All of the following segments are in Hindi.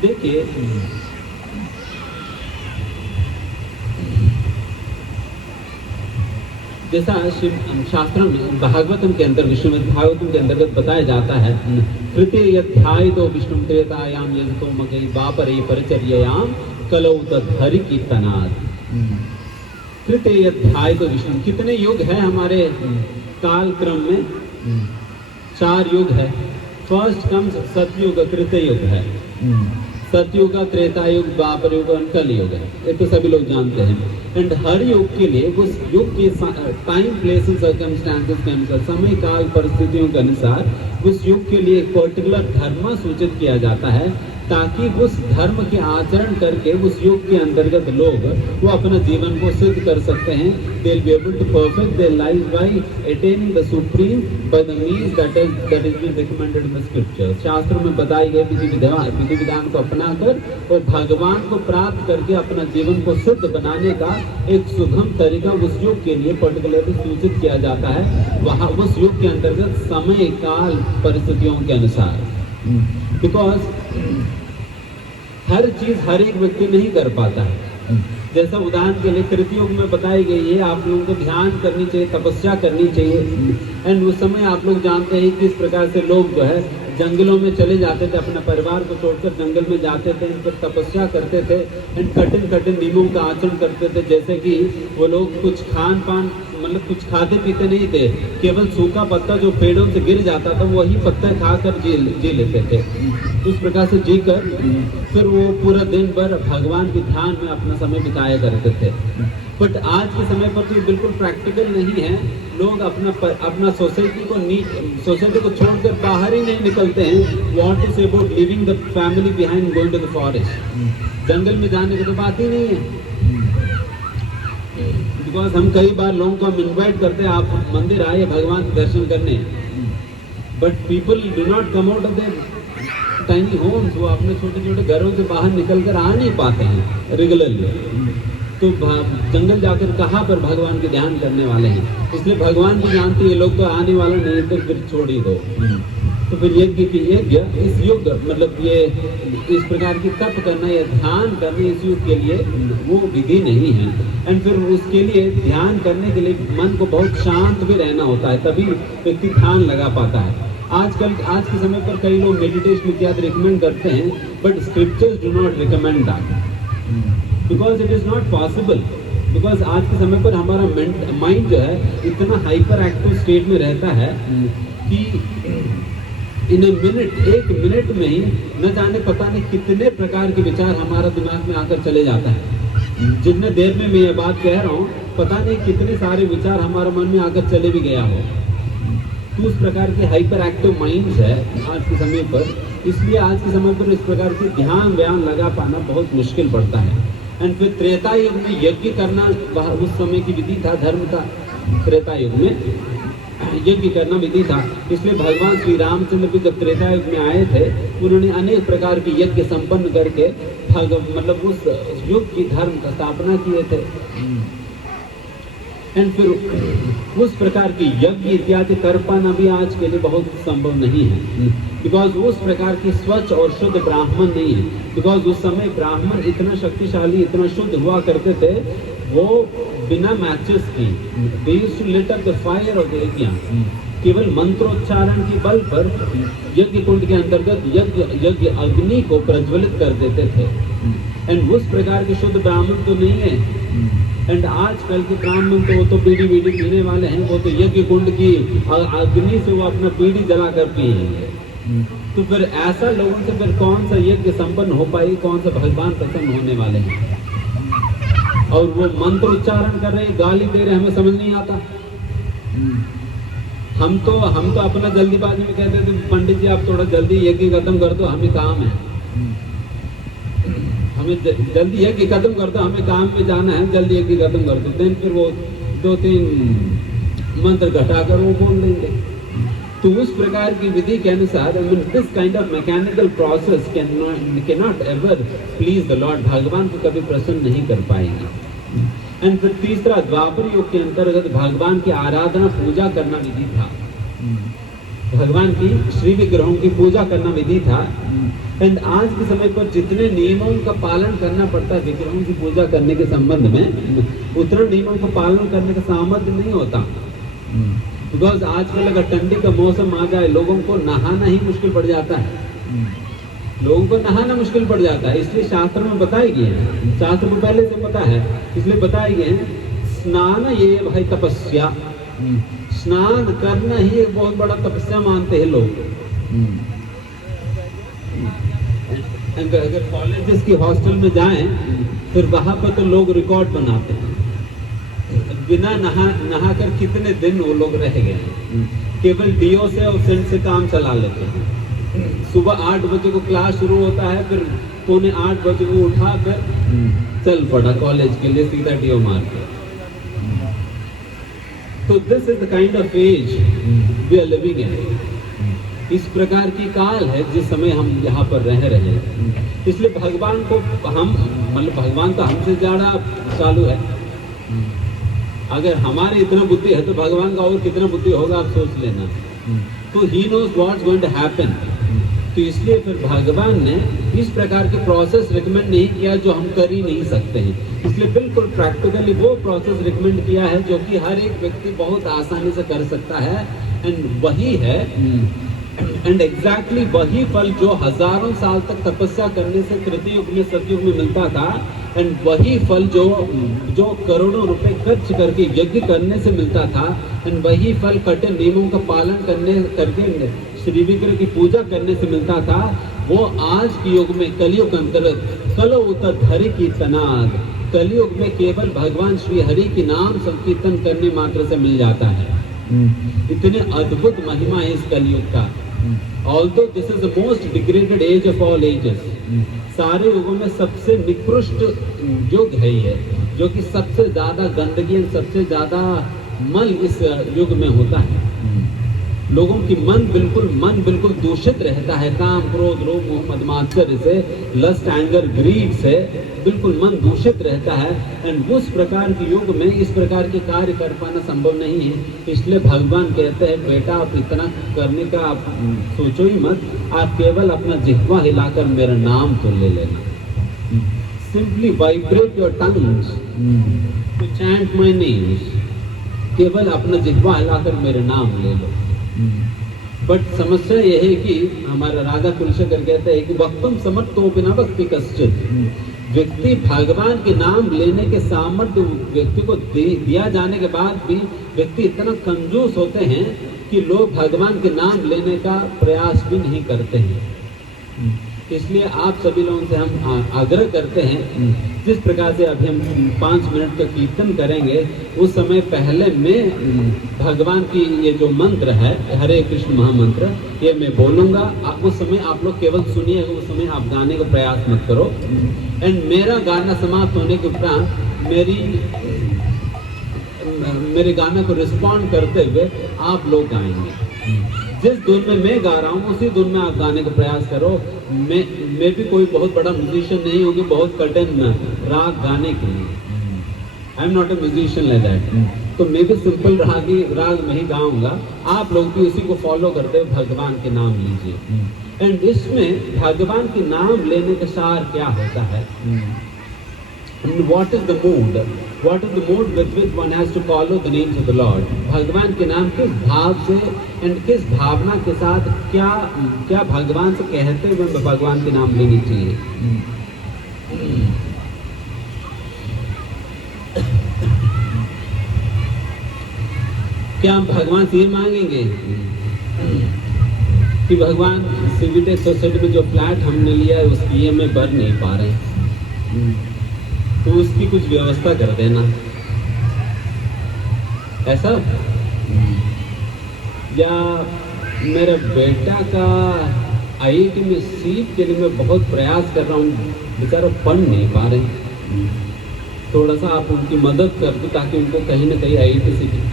देखिए, जैसा शास्त्रों में भागवतम के अंदर, विष्णुमद भागवतम के अंतर्गत बताया जाता है, तृतीय अध्याय तो विष्णु त्रेतायाम यजतो मगे बापरे परिचर्यायाम कलौ तद्धरि कीर्तनात्। तृतीय अध्याय तो विष्णु, कितने युग है हमारे काल क्रम में? 4 युग है। फर्स्ट कम्स सतयुग, तृतीय युग है। सतयुग, त्रेता युग, द्वापर युग और कल युग है। ये तो सभी लोग जानते हैं। एंड हर युग के लिए उस युग के टाइम, प्लेस एंड सर्कमस्टांसेस के अनुसार, समय काल परिस्थितियों के अनुसार उस युग के लिए एक पर्टिकुलर धर्म सूचित किया जाता है, ताकि उस धर्म के आचरण करके उस युग के अंतर्गत लोग वो अपना जीवन को सिद्ध कर सकते हैं। They will be able to perfect their life by attaining the supreme by the means that is been recommended in the scripture. शास्त्रों में बताई गई विधि विधान को अपनाकर और भगवान को प्राप्त करके अपना जीवन को सिद्ध बनाने का एक सुगम तरीका उस युग के लिए पर्टिकुलरली सूचित किया जाता है, वहाँ उस युग के अंतर्गत समय काल परिस्थितियों के अनुसार। बिकॉज हर चीज हर एक व्यक्ति नहीं कर पाता है। जैसा उदाहरण के लिए कृतियुग में बताई गई है, आप लोगों को ध्यान करनी चाहिए, तपस्या करनी चाहिए। एंड उस समय आप लोग जानते हैं किस प्रकार से लोग जो है जंगलों में चले जाते थे, अपने परिवार को छोड़कर जंगल में जाते थे, इन पर तपस्या करते थे एंड कठिन कठिन नियमों का आचरण करते थे। जैसे कि वो लोग कुछ खान पान, मतलब कुछ खाते पीते नहीं थे, केवल सूखा पत्ता जो पेड़ों से गिर जाता था वही पत्ते खाकर जी लेते थे। उस प्रकार से जीकर फिर वो पूरा दिन भर भगवान के ध्यान में अपना समय बिताया करते थे। बट आज के समय पर तो ये बिल्कुल प्रैक्टिकल नहीं है। लोग अपना सोसाइटी को छोड़कर बाहर ही नहीं निकलते हैं। What is about living the family behind, going to the forest, जंगल में जाने की तो बात ही नहीं है। बिकॉज हम कई बार लोगों को हम इन्वाइट करते हैं, आप मंदिर आए भगवान के दर्शन करने, but people do not come out of their tiny homes. वो अपने छोटे छोटे घरों से बाहर निकल कर आ नहीं पाते हैं रेगुलरली। तो जंगल जाकर कहाँ पर भगवान के ध्यान करने वाले हैं? इसलिए भगवान भी जानते हैं ये लोग तो आने वाला नहीं, तो फिर छोड़ ही दो। तो फिर यज्ञ इस युग, मतलब ये इस प्रकार की तप करना या ध्यान करना इस युग के लिए वो विधि नहीं है। एंड फिर उसके लिए ध्यान करने के लिए मन को बहुत शांत भी रहना होता है, तभी व्यक्ति ध्यान लगा पाता है। आज के समय पर कई लोग मेडिटेशन इत्यादि रिकमेंड करते हैं, but scriptures do not recommend that because it is not possible. Because आज के समय पर हमारा माइंड जो है इतना हाइपर एक्टिव स्टेट में रहता है कि इन एक मिनट में ही न जाने पता नहीं कितने प्रकार के विचार हमारा दिमाग में आकर चले जाता है। जितने देर में मैं ये बात कह रहा हूँ, पता नहीं कितने सारे विचार हमारे मन में आकर चले भी गया हो। तो उस प्रकार के हाइपर एक्टिव माइंड्स है आज के समय पर, इसलिए आज के समय पर इस प्रकार की ध्यान व्यान लगा पाना बहुत मुश्किल पड़ता है। एंड फिर त्रेता युग में यज्ञ करना उस समय की विधि था, धर्म था। त्रेता युग में यज्ञ करना विधि था, इसलिए भगवान श्री रामचंद्र भी जब त्रेता युग में आए थे, उन्होंने अनेक प्रकार के यज्ञ संपन्न करके मतलब उस युग की धर्म का स्थापना किए थे। एंड फिर उस प्रकार की यज्ञ इत्यादि कर पाना भी आज के लिए बहुत संभव नहीं है, बिकॉज उस प्रकार की स्वच्छ और शुद्ध ब्राह्मण नहीं है। बिकॉज उस समय ब्राह्मण इतना शक्तिशाली, इतना शुद्ध हुआ करते थे, वो बिना मैचेस की they used to lit up the fire of the yajna, केवल मंत्रोच्चारण के बल पर यज्ञ कुंड के अंतर्गत यज्ञ अग्नि को प्रज्वलित कर देते थे। एंड उस प्रकार के शुद्ध ब्राह्मण तो नहीं है। एंड आजकल के ब्राह्मण तो वो तो बीड़ी पीने वाले हैं, वो तो यज्ञ कुंड की अग्नि से वो अपना बीड़ी जलाकर पिएंगे। तो फिर ऐसा लोगों से फिर कौन सा यज्ञ संपन्न हो पाई, कौन सा भगवान प्रसन्न होने वाले हैं? और वो मंत्र उच्चारण कर रहे, गाली दे रहे, हमें समझ नहीं आता। हम तो अपना जल्दीबाजी में कहते थे, पंडित जी आप थोड़ा जल्दी यज्ञ खत्म कर दो, हमें काम है, हमें जल्दी यज्ञ खत्म कर दो, हमें काम पे जाना है, जल्दी यज्ञ खत्म कर दो। देन फिर वो 2-3 मंत्र घटाकर वो बोल देंगे। तो उस प्रकार की विधि के अनुसार this kind of mechanical process can not ever please the lord, भगवान को कभी प्रसन्न नहीं कर पाएंगे। एंड फिर तीसरा, द्वापर युग के अंतर्गत भगवान की आराधना पूजा करना विधि था। भगवान की श्री विग्रहों की पूजा करना विधि था। एंड आज के समय पर जितने नियमों का पालन करना पड़ता है विग्रहों की पूजा करने के संबंध में, उतना नियमों का पालन करने का सामर्थ्य नहीं होता। बिकॉज आजकल अगर ठंडी का मौसम आ जाए, लोगों को नहाना ही मुश्किल पड़ जाता है। लोगों को नहाना मुश्किल पड़ जाता है, इसलिए शास्त्र में बताए गए हैं, शास्त्र को पहले से पता है, इसलिए बताए गए हैं स्नान ये भाई तपस्या। स्नान करना ही एक बहुत बड़ा तपस्या मानते हैं लोग। अगर कॉलेजेस की हॉस्टल में जाएं, फिर वहां पर तो लोग रिकॉर्ड बनाते हैं, बिना नहा कर कितने दिन वो लोग रह गए, केवल डीओ से और सेंट से काम चला लेते हैं। सुबह 8 बजे को क्लास शुरू होता है, फिर 7:45 बजे को उठा कर चल पड़ा कॉलेज के लिए, सीधा डीओ मार के। तो this is the kind of age we are living in. इस प्रकार की काल है जिस समय हम यहाँ पर रह रहे हैं। इसलिए भगवान को हम मतलब भगवान तो हमसे ज्यादा चालू है। अगर हमारी इतना बुद्धि है तो भगवान का और कितना बुद्धि होगा आप सोच लेना। तो he knows what's going to happen. तो इसलिए फिर भगवान ने इस प्रकार के प्रोसेस रिकमेंड नहीं किया जो हम कर ही नहीं सकते हैं। इसलिए बिल्कुल प्रैक्टिकली वो प्रोसेस रिकमेंड किया है जो कि हर एक व्यक्ति बहुत आसानी से कर सकता है। एंड वही है एंड एग्जैक्टली वही फल जो हजारों साल तक तपस्या करने से त्रेतायुग में सतयुग में मिलता था। एंड वही फल जो करोड़ों रुपए खर्च करके यज्ञ करने से मिलता था। एंड वही फल कठिन नियमों का पालन करके श्री विग्रह की पूजा करने से मिलता था। वो आज के युग में कलयुग अंतर्गत कलो उतर हरि की तनाद, कलयुग में केवल भगवान श्री हरि की नाम संकीर्तन करने मात्र से मिल जाता है। इतने अद्भुत महिमा है इस कलयुग का। Although this is the most degraded age of all ages, सारे युगों में सबसे निकृष्ट युग है ये, जो कि सबसे ज्यादा गंदगी और सबसे ज्यादा मल इस युग में होता है। लोगों की मन बिल्कुल दूषित रहता है, काम क्रोध लोभ मोह मद मात्सर्य से, लस्ट एंगर ग्रीड से बिल्कुल मन दूषित रहता है। एंड उस प्रकार के युग में इस प्रकार के कार्य कर पाना संभव नहीं है। इसलिए भगवान कहते हैं बेटा आप इतना करने का आप सोचो ही मत, आप केवल अपना जिह्वा हिलाकर मेरा नाम तो ले लेना। Simply vibrate your tongues to chant my names. केवल अपना जिह्वा हिलाकर मेरे नाम ले लो। बट समस्या यह है कि हमारा राजा कुलशेखर कहते हैं कि वक्तुम समर्थो बिना भक्ति कश्चित। व्यक्ति भगवान के नाम लेने के सामर्थ्य व्यक्ति को दिया जाने के बाद भी व्यक्ति इतना कंजूस होते हैं कि लोग भगवान के नाम लेने का प्रयास भी नहीं करते हैं। इसलिए आप सभी लोगों से हम आग्रह करते हैं, जिस प्रकार से अभी हम 5 मिनट का कीर्तन करेंगे, उस समय पहले मैं भगवान की ये जो मंत्र है हरे कृष्ण महामंत्र, ये मैं बोलूँगा, उस समय आप लोग केवल सुनिएगा, उस समय आप गाने का प्रयास मत करो। एंड मेरा गाना समाप्त होने के उपरांत मेरे गाने को रिस्पॉन्ड करते हुए आप लोग गाएंगे। जिस धुन में मैं गा रहा हूँ उसी धुन में आप गाने का प्रयास करो। मैं भी कोई बहुत बड़ा म्यूजिशियन नहीं होगी बहुत कठिन राग गाने के लिए। I am not a musician like that. तो मैं भी सिंपल राग में ही गाऊंगा, आप लोग भी उसी को फॉलो करते हुए भगवान के नाम लीजिए। एंड इसमें भगवान के नाम लेने का सार क्या होता है? What is the mood? What is the mood with which one has to follow the names of the Lord? भगवान के नाम किस भाव से एंड किस भावना के साथ क्या भगवान से कहते हुए भगवान के नाम लेनी चाहिए? क्या हम भगवान से ये मांगेंगे कि भगवान सिविटेक सोसाइटी में जो फ्लैट हमने लिया है उसकी EMI भर नहीं पा रहे, तो उसकी कुछ व्यवस्था कर देना, ऐसा? या मेरे बेटा का IIT में सीट के लिए मैं बहुत प्रयास कर रहा हूँ, बेचारा पढ़ नहीं पा रहे, थोड़ा सा आप उनकी मदद कर दो ताकि उनको कहीं ना कहीं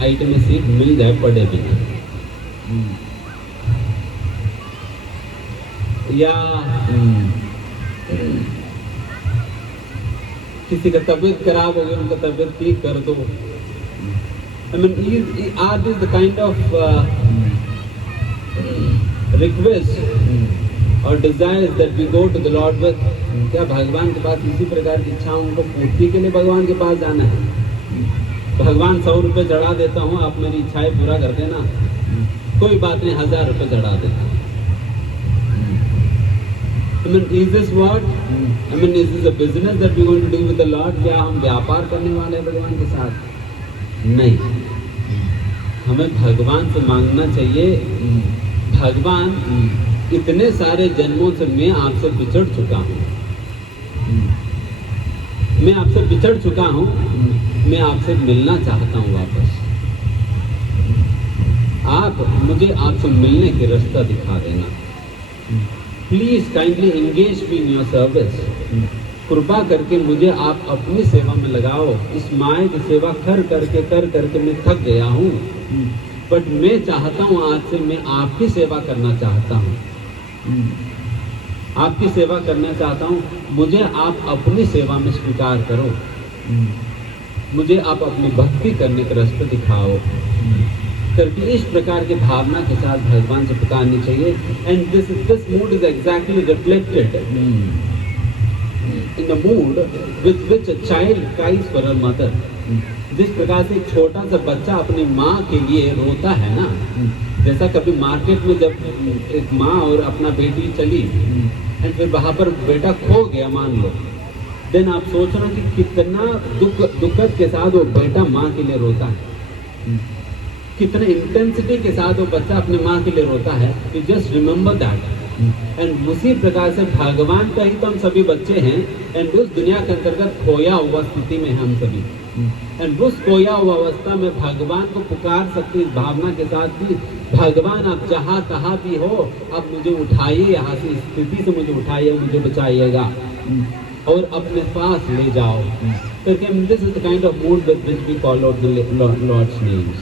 IIT में सीट मिल जाए पढ़े बिना। या किसी का तबीयत खराब हो गई, उनका तबीयत ठीक कर दो। I mean, are these the kind of requests or desires that we go to the Lord with, क्या भगवान के पास इसी प्रकार की इच्छाओं को पूर्ति के लिए भगवान के पास जाना है? भगवान 100 रुपये चढ़ा देता हूँ, आप मेरी इच्छाएं पूरा कर देना, कोई बात नहीं, 1000 रुपये चढ़ा देता। I mean, is this what? I mean, is this a business that we're going to do with the Lord? क्या हम व्यापार करने वाले हैं भगवान के साथ? नहीं, हमें भगवान से मांगना चाहिए, भगवान इतने सारे जन्मों से मैं आपसे बिछड़ चुका हूँ, मैं आपसे बिछड़ चुका हूँ, मैं आपसे मिलना चाहता हूँ वापस। आप मुझे आपसे मिलने की रास्ता दिखा देना। Please kindly engage me in your service. कृपा करके मुझे आप अपनी सेवा में लगाओ। इस माया की सेवा कर करके मैं थक गया हूँ, बट मैं चाहता हूँ आज से मैं आपकी सेवा करना चाहता हूँ, आपकी सेवा करना चाहता हूँ। मुझे आप अपनी सेवा में स्वीकार करो, मुझे आप अपनी भक्ति करने का रास्ता दिखाओ करके इस प्रकार की भावना के साथ भगवान से पुकारनी चाहिए। And this mood is exactly reflected in the mood with which a child cries for a mother. जिस प्रकार से एक छोटा सा बच्चा अपनी माँ के लिए रोता है ना, जैसा कभी मार्केट में जब एक माँ और अपना बेटी चली एंड फिर वहाँ पर बेटा खो गया मान लो, देन आप सोच रहे हो कि कितना दुखद के साथ वो बेटा माँ के लिए रोता है, कितने इंटेंसिटी के साथ वो बच्चा अपने माँ के लिए रोता है। You just remember that. And उसी प्रकार से भगवान का ही तो हम सभी बच्चे हैं, एंड उस दुनिया के अंतर्गत खोया हुआ स्थिति में हम सभी, एंड उस खोया हुआ अवस्था में भगवान को पुकार सकते इस भावना के साथ कि भगवान आप जहाँ तहाँ भी हो, आप मुझे उठाइए, यहाँ से इस स्थिति से मुझे उठाइए, मुझे बचाइएगा और अपने पास ले जाओ करके। This is the kind of mood with which we call out the lord's names.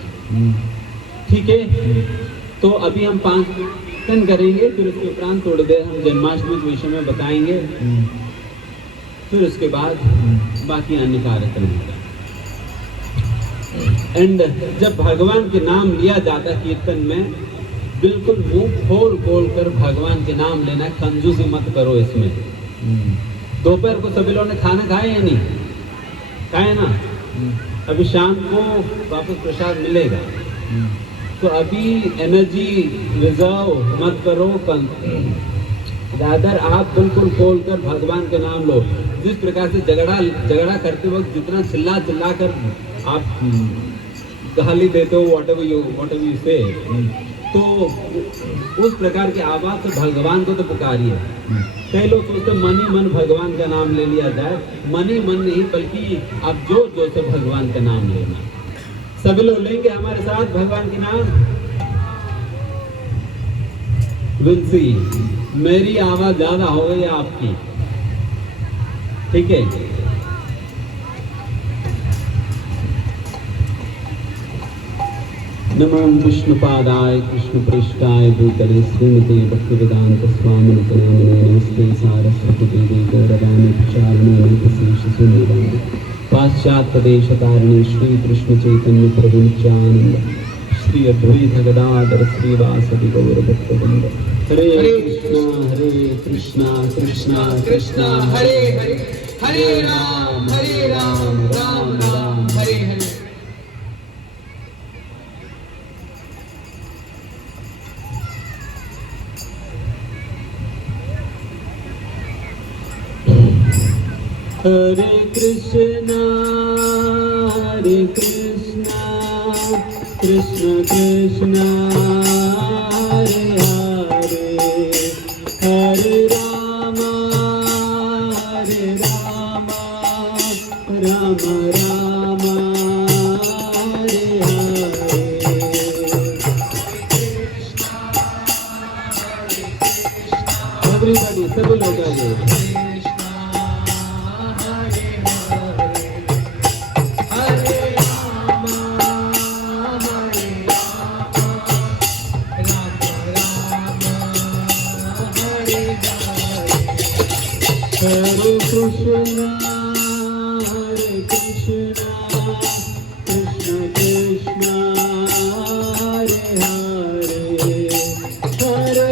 ठीक है, तो अभी हम 5 कीर्तन करेंगे, फिर उसके उपरांत थोड़ी देर हम जन्माष्टमी के विषय में बताएंगे, फिर उसके बाद बाकी अन्य कार्यक्रम। एंड जब भगवान के नाम लिया जाता है कीर्तन में, बिल्कुल मुंह खोल कर भगवान के नाम लेना, कंजूसी मत करो इसमें। दोपहर को सभी लोगों ने खाना खाया या नहीं खाया ना? अभी शाम को वापस प्रसाद मिलेगा, तो अभी एनर्जी रिजर्व मत करो, रादर आप बिल्कुल खोलकर भगवान के नाम लो। जिस प्रकार से झगड़ा करते वक्त जितना चिल्ला कर आप गाली देते हो, वॉट एवर यू से, तो उस प्रकार की आवाज से भगवान को तो पुकारिए। कई लोग सोचते मन ही मन भगवान का नाम ले लिया जाए, मन ही मन नहीं बल्कि आप जोर से भगवान का नाम लेना। सभी लोग लेंगे हमारे साथ भगवान के नाम। विंसी, मेरी आवाज ज्यादा हो गई आपकी, ठीक है? नमो विष्णुपादाय कृष्णपृष्ठाय भूतले श्रीमते भक्तिवेदांत स्वामिने नामिने नमस्ते सारस्वती देवी गौरवाणी प्रचारिणे निर्विशेषशून्यवादी पाश्चात्य देशतारिणे श्री कृष्ण चैतन्य प्रभु नित्यानंद श्री अद्वैत गदाधर श्रीवासदि गौर भक्तवृंद। हरे कृष्णा कृष्णा कृष्णा हरे हरे, हरे राम राम राम हरे हरे। हरे कृष्णा कृष्ण कृष्णा हरे हरे, हरे राम राम राम हरे हरे। एवरीबॉडी, सभी लोग आइए। हरे कृष्णा कृष्ण कृष्णा हरे हरे, हरे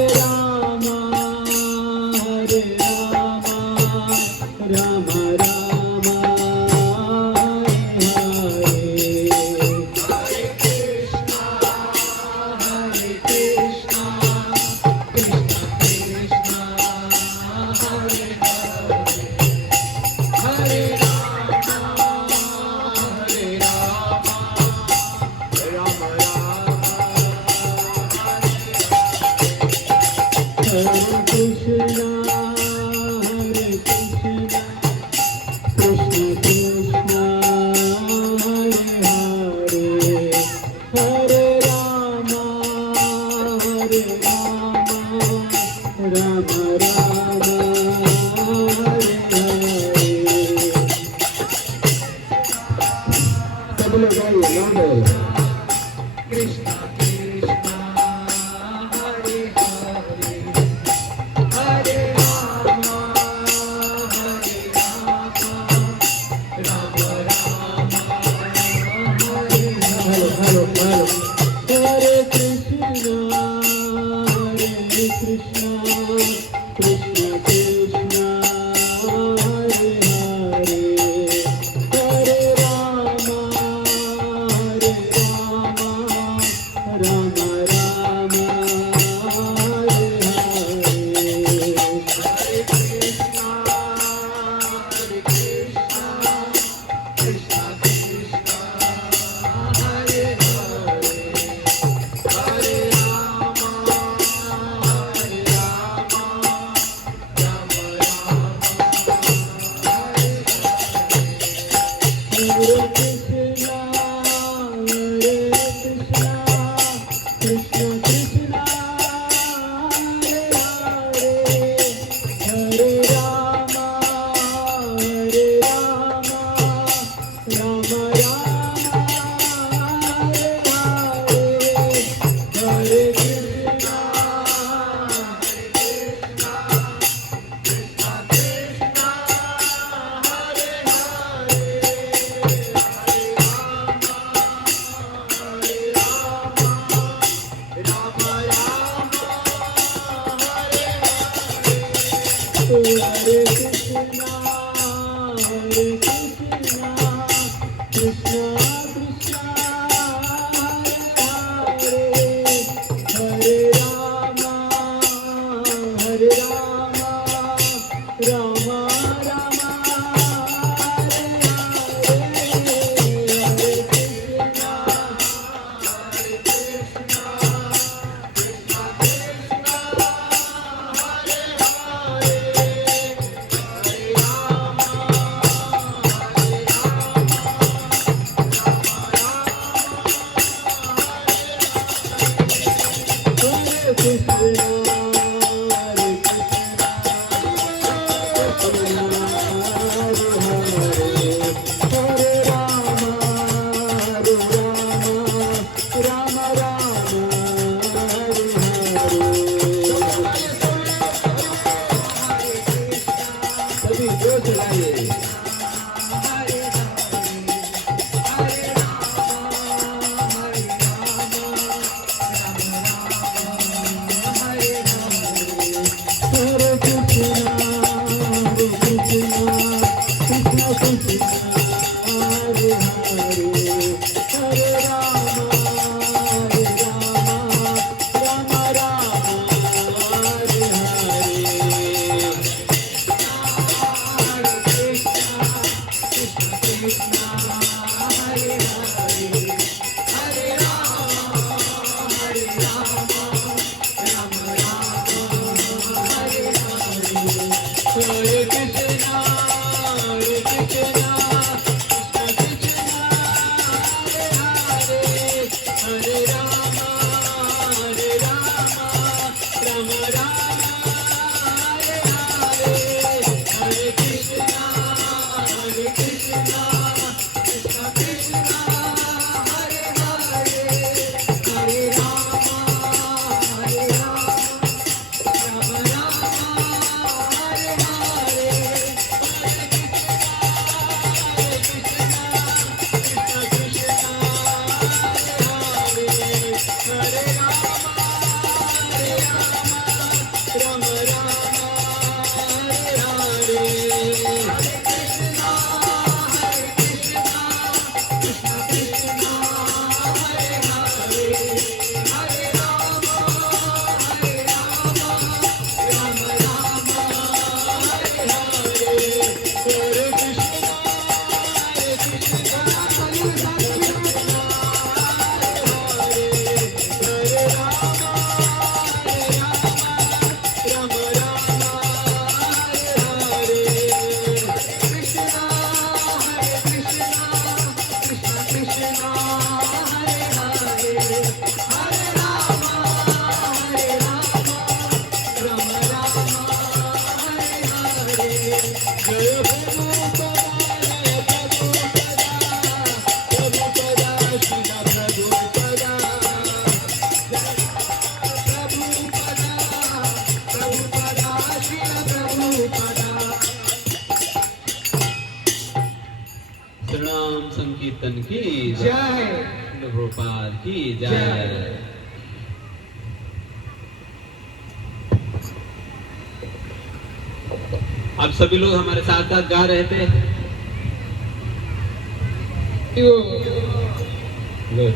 प्रणाम संकीर्तन की जय, प्रभुपाद की जय। अब सभी लोग हमारे साथ साथ गा रहे थे। गुड।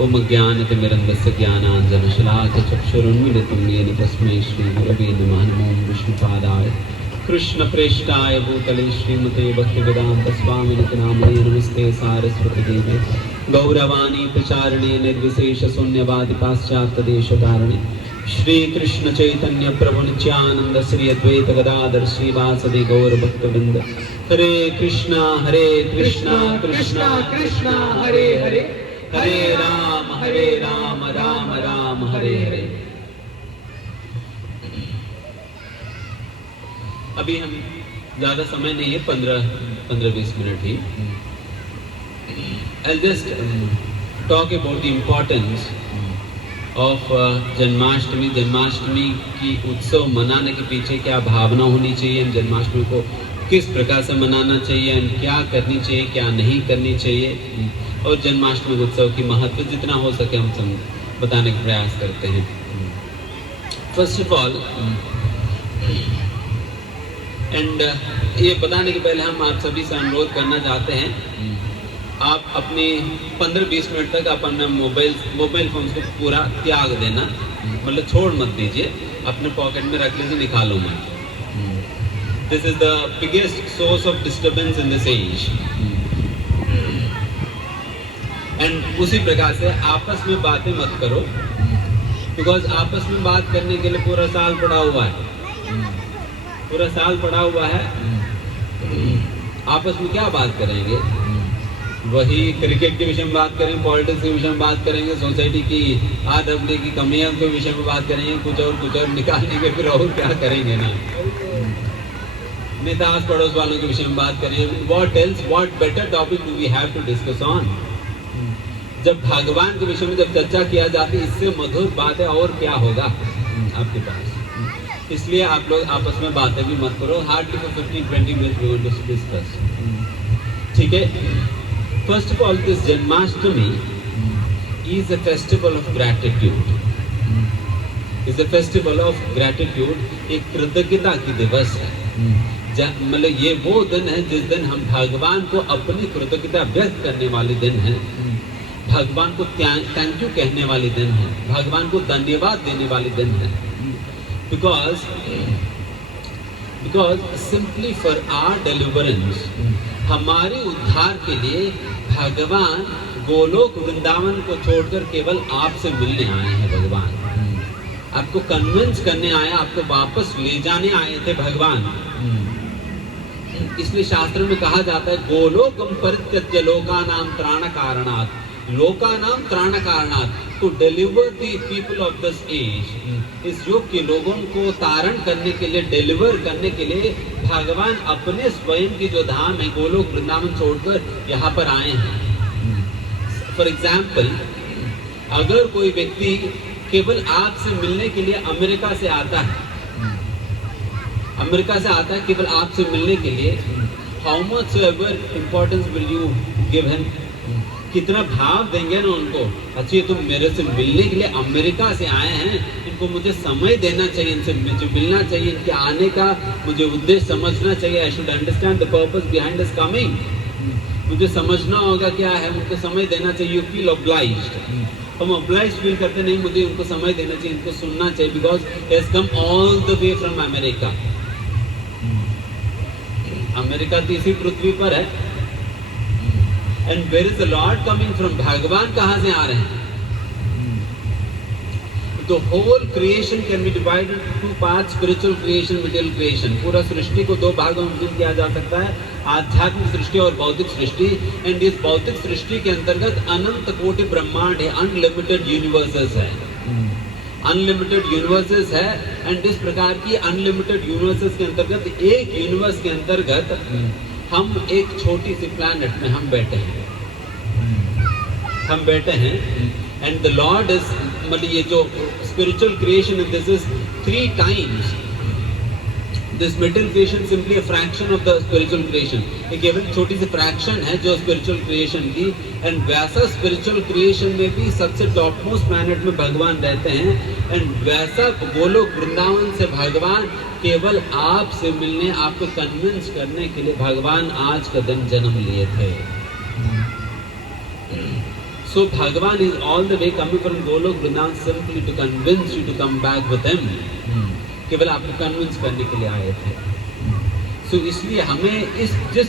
ओम ज्ञानतिमिरन्धस्य ज्ञानाञ्जनशलाकचक्षुरुन्मीलितं येन तस्मै श्रीगुरवे नमः। नमो विष्णुपादाय कृष्णप्रेष्ठाय भूतले श्रीमते भक्तिवेदान्तस्वामिनिति नामिने नमस्ते सारस्वतीदेवे गौरवाणी प्रचारिणे निर्विशेषशून्यवादि पाश्चात्यदेशतारिणे श्रीकृष्ण चैतन्य प्रभु नित्यानंद श्री अद्वैत गदाधर श्रीवासदि गौर भक्तवृंद। हरे कृष्णा कृष्णा कृष्णा हरे हरे, हरे राम राम राम हरे हरे। अभी हम ज्यादा समय नहीं है, 15-20 minute he. I'll just talk about the importance of Janmashtami. Janmashtami की उत्सव मनाने के पीछे क्या भावना होनी चाहिए, जन्माष्टमी को किस प्रकार से मनाना चाहिए, क्या करनी चाहिए क्या नहीं करनी चाहिए, और जन्माष्टमी उत्सव की महत्व जितना हो सके हम बताने का प्रयास करते हैं। फर्स्ट ऑफ ऑल एंड ये बताने के पहले हम आप सभी से अनुरोध करना चाहते हैं, आप अपने 15-20 मिनट तक अपना मोबाइल फोन को पूरा त्याग देना, मतलब छोड़ मत दीजिए, अपने पॉकेट में रख लीजिए, निकालो मत। This is the biggest source of disturbance in this age. And उसी प्रकार से आपस में बातें मत करो, बिकॉज आपस में बात करने के लिए पूरा साल पड़ा हुआ है, पूरा साल पड़ा हुआ है। आपस में क्या बात करेंगे, वही क्रिकेट के विषय में बात करेंगे, पॉलिटिक्स के विषय में बात करेंगे, सोसाइटी की आदमदी की कमियों के विषय में बात करेंगे, कुछ और निकालने के फिर और क्या करेंगे ना, नेता आस पड़ोस वालों के विषय में बात करेंगे। What better topic do we have to discuss on. जब भगवान के विषय में जब चर्चा किया जाती है, इससे मधुर बातें और क्या होगा आपके पास। इसलिए आप लोग आपस में बातें भी मत करो, hardly for 15-20 minutes we will discuss, ठीक है। First of all, this Janmashtami is a festival of gratitude. Is a festival of gratitude. एक कृतज्ञता की दिवस है। मतलब ये वो दिन है जिस दिन हम भगवान को अपनी कृतज्ञता व्यक्त करने वाले दिन है, भगवान को थैंक यू कहने वाले दिन है, भगवान को धन्यवाद देने वाले दिन है। Because simply for our deliverance, हमारे उद्धार के लिए भगवान गोलोक वृंदावन को छोड़कर केवल आपसे मिलने आए हैं। भगवान आपको कन्विंस करने आए, आपको वापस ले जाने आए थे भगवान। इसलिए शास्त्र में कहा जाता है, गोलोकम परित्यज्य लोकानां त्राण कारणात्, लोकानां त्राण कारणात्, to deliver the people of this age. इस युग के लोगों को तारण करने के लिए, डिलीवर करने के लिए भगवान अपने स्वयं की जो धाम है गोलोक वृंदावन छोड़कर यहाँ पर आए हैं। फॉर एग्जाम्पल, अगर कोई व्यक्ति केवल आपसे मिलने के लिए अमेरिका से आता है, केवल आपसे मिलने के लिए, how much ever importance will you give him, कितना भाव देंगे ना उनको। अच्छा, तुम मेरे से मिलने के लिए अमेरिका से आए हैं, इनको मुझे समय देना चाहिए, इनसे मुझे मिलना चाहिए, इनके आने का मुझे उद्देश्य समझना चाहिए। I should understand the purpose behind this coming. मुझे समझना होगा क्या है, उनको समय देना चाहिए। यू फील ऑब्लाइज्ड, हम ऑब्लाइज्ड फील करते नहीं, मुझे उनको समय देना चाहिए, इनको सुनना चाहिए, because he has come all the way from America. America तीसरी पृथ्वी पर है। And where is the lord coming from, भगवान कहाँ से आ रहे हैं। The whole creation can be divided into two parts, spiritual creation, material creation. पूरा सृष्टि को दो भागों में विभाजित किया जा सकता है, आध्यात्मिक सृष्टि और भौतिक सृष्टि। एंड इस भौतिक सृष्टि के अंतर्गत अनंत कोटि ब्रह्मांड है, अनलिमिटेड यूनिवर्सेस है, अनलिमिटेड यूनिवर्सेस है। एंड इस प्रकार की अनलिमिटेड यूनिवर्सेस के अंतर्गत एक यूनिवर्स के अंतर्गत हम एक छोटी सी प्लैनेट में हम बैठे हैं। हम बैठे हैं एंड द लॉर्ड इज, मतलब ये जो spiritual creation, this is 3 times this material creation, simply a fraction of the spiritual creation. ये केवल छोटी सी फ्रैक्शन है जो स्पिरिचुअल क्रिएशन की, एंड वैसा स्पिरिचुअल क्रिएशन में भी सबसे टॉप मोस्ट प्लैनेट में भगवान रहते हैं, एंड वैसा गोलोक वृंदावन से भगवान केवल आपसे मिलने, आपको कन्विंस करने के लिए भगवान आज का दिन जन्म लिए थे। So Bhagavan is all the way coming from Golok Vrindavan simply to convince you to come back with him. केवल आपको कन्विंस करने के लिए आए थे। So इसलिए हमें इस जिस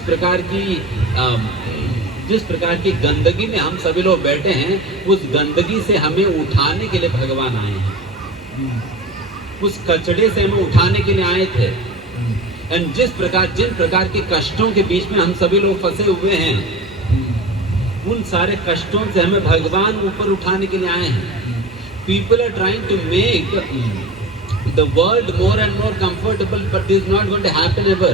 प्रकार की गंदगी में हम सभी लोग बैठे हैं, उस गंदगी से हमें उठाने के लिए भगवान आए हैं। उस कचड़े से हमें उठाने के लिए आए थे। एंड जिन प्रकार के कष्टों के बीच में हम सभी लोग फंसे हुए हैं, उन सारे कष्टों से हमें भगवान ऊपर उठाने के लिए आए हैं। People are trying to make the world more and more comfortable, but this is not going to happen ever.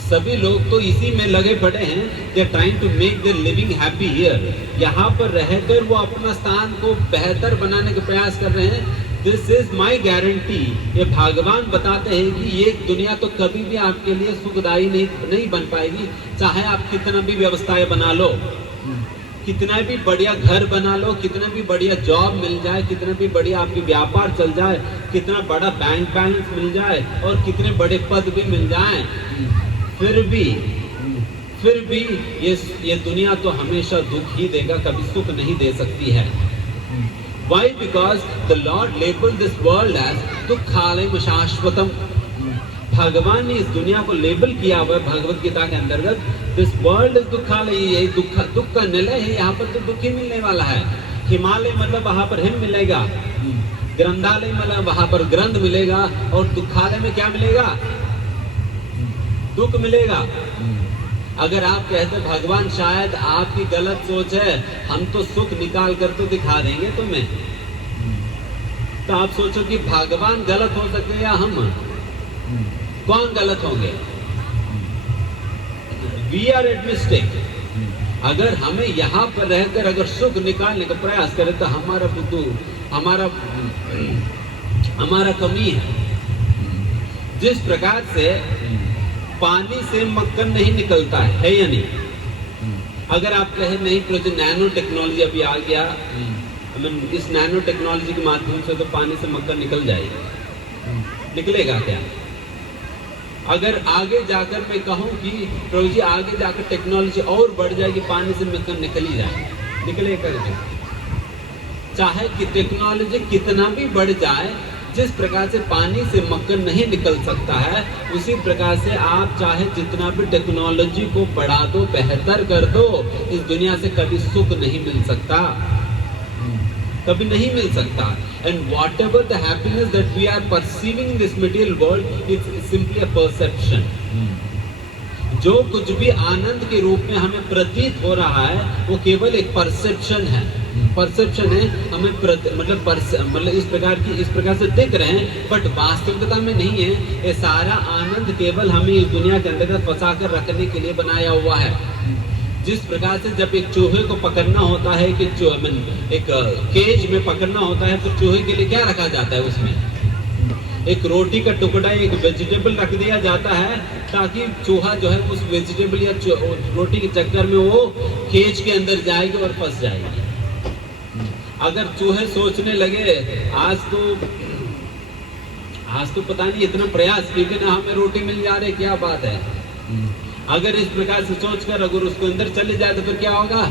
सभी लोग तो इसी में लगे पड़े हैं, they are trying to make their living happy here. यहाँ पर रहकर वो अपना स्थान को बेहतर बनाने का प्रयास कर रहे हैं। This is my guarantee. ये भगवान बताते हैं कि ये दुनिया तो कभी भी आपके लिए सुखदायी नहीं बन पाएगी, चाहे आप कितना भी व्यवस्थाएं बना लो, कितना भी बढ़िया घर बना लो, कितना भी बढ़िया जॉब मिल जाए, कितना भी बढ़िया आपकी व्यापार चल जाए, कितना बड़ा बैंक बैलेंस मिल जाए और कितने बड़े पद भी मिल जाए, फिर भी ये दुनिया तो हमेशा दुख ही देगा, कभी सुख नहीं दे सकती है। Why? Because the Lord labeled this world as दुःखालयम शाश्वतम। भगवान ने इस दुनिया को लेबल किया हुआ है भगवत गीता के अंतर्गत, दिस वर्ल्ड इज दुःखालय, यही दुख का निलय है, यहाँ पर तो दुख ही मिलने वाला है। हिमालय मतलब वहाँ पर हिम मिलेगा, ग्रंथालय मतलब वहाँ पर ग्रंथ मिलेगा, और दुखालय में क्या मिलेगा? दुख मिलेगा। अगर आप कहते भगवान शायद आपकी गलत सोच है, हम तो सुख निकाल कर तो दिखा देंगे तुम्हें, तो आप सोचो कि भगवान गलत हो सकते या हम, कौन गलत होंगे? We are at mistake. अगर हमें यहाँ पर रहकर अगर सुख निकालने का प्रयास करें तो हमारा बुद्धू, हमारा कमी है। जिस प्रकार से पानी से मक्खन नहीं निकलता है या नहीं? अगर आप कहें नहीं तो नैनो टेक्नोलॉजी अभी आ गया, इस नैनो टेक्नोलॉजी के माध्यम से तो पानी से मक्खन निकल जाएगा, निकलेगा क्या? अगर आगे जाकर मैं कहूँ कि प्रभु जी आगे जाकर टेक्नोलॉजी और बढ़ जाएगी, पानी से मक्खन निकल ही जाए, निकलेगा क्या? चाहे कि टेक्नोलॉजी कितना भी बढ़ जाए, जिस प्रकार से पानी से मक्खन नहीं निकल सकता है, उसी प्रकार से आप चाहे जितना भी टेक्नोलॉजी को बढ़ा दो, बेहतर कर दो, इस दुनिया से कभी सुख नहीं मिल सकता, कभी नहीं मिल सकता। And whatever the happiness that we are perceiving in this material world, it's simply a perception. जो कुछ भी आनंद के रूप में हमें प्रतीत हो रहा है, वो केवल एक परसेप्शन है। परसेप्शन है, हमें मतलब इस प्रकार से दिख रहे हैं, बट वास्तविकता में नहीं है। ये सारा आनंद केवल हमें इस दुनिया के अंदर फंसा कर रखने के लिए बनाया हुआ है। जिस प्रकार से जब एक चूहे को पकड़ना होता है, कि एक केज में पकड़ना होता है, तो चूहे के लिए क्या रखा जाता है? उसमें एक रोटी का टुकड़ा, एक वेजिटेबल रख दिया जाता है, ताकि चूहा जो है उस वेजिटेबल या रोटी के चक्कर में वो केज के अंदर जाएगी और फंस जाएगी। अगर चूहे सोचने लगे आज तो पता नहीं इतना प्रयास क्योंकि ना हमें रोटी मिल जा रही, क्या बात है, अगर इस प्रकार से सोचकर अगर उसको अंदर चले जाए तो फिर क्या होगा?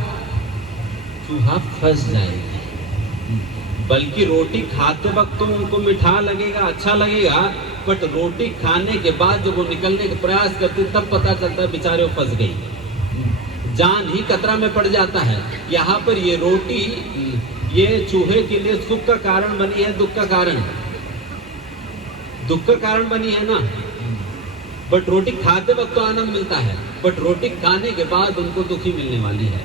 चूहा फंस जाएगा। बल्कि रोटी खाते वक्त तो उनको मीठा लगेगा, अच्छा लगेगा, बट रोटी खाने के बाद जब वो निकलने का प्रयास करते तब पता चलता है बेचारे वो फंस गई, जान ही खतरा में पड़ जाता है। यहाँ पर ये रोटी ये चूहे के लिए सुख का कारण बनी है, दुख का कारण बनी है ना। बट रोटी खाते वक्त तो आनंद मिलता है, बट रोटी खाने के बाद उनको दुखी मिलने वाली है।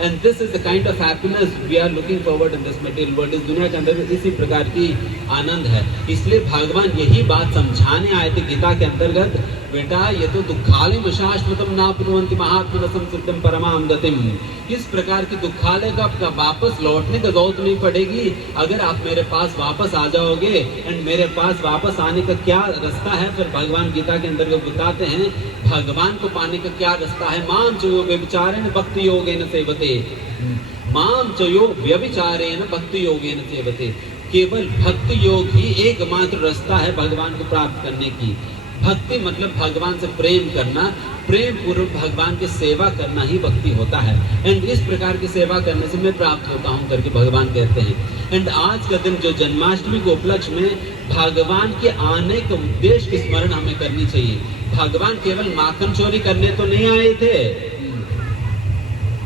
And this is the kind of happiness we are looking forward in this material world. इस दुनिया के अंदर इसी प्रकार की आनंद है। इसलिए भगवान यही बात समझाने आए थे गीता के अंतर्गत, बेटा ये तो दुखालय शाश्वतम नाप्नुवन्ति महात्मन संसिद्धम परमाम गतिम। इस प्रकार की दुखालय का वापस लौटने की जरूरत नहीं पड़ेगी अगर आप मेरे पास वापस आ जाओगे। एंड मेरे पास वापस आने का क्या रास्ता है, फिर भगवान गीता के अंतर्गत बताते हैं भगवान को पाने का क्या रास्ता है। माम चयो व्यभिचारेण भक्ति योगेन सेवते, माम चयो व्यभिचारेण भक्ति योगेन सेवते। केवल भक्ति योग ही एकमात्र रास्ता है भगवान को प्राप्त करने की। भक्ति मतलब भगवान से प्रेम करना, प्रेम पूर्वक भगवान की सेवा करना ही भक्ति होता है। एंड इस प्रकार की सेवा करने से मैं प्राप्त होता हूँ करके भगवान कहते हैं। एंड आज का दिन जो जन्माष्टमी के उपलक्ष्य में भगवान के आने के उद्देश्य की स्मरण हमें करनी चाहिए। भगवान केवल माखन चोरी करने तो नहीं आए थे,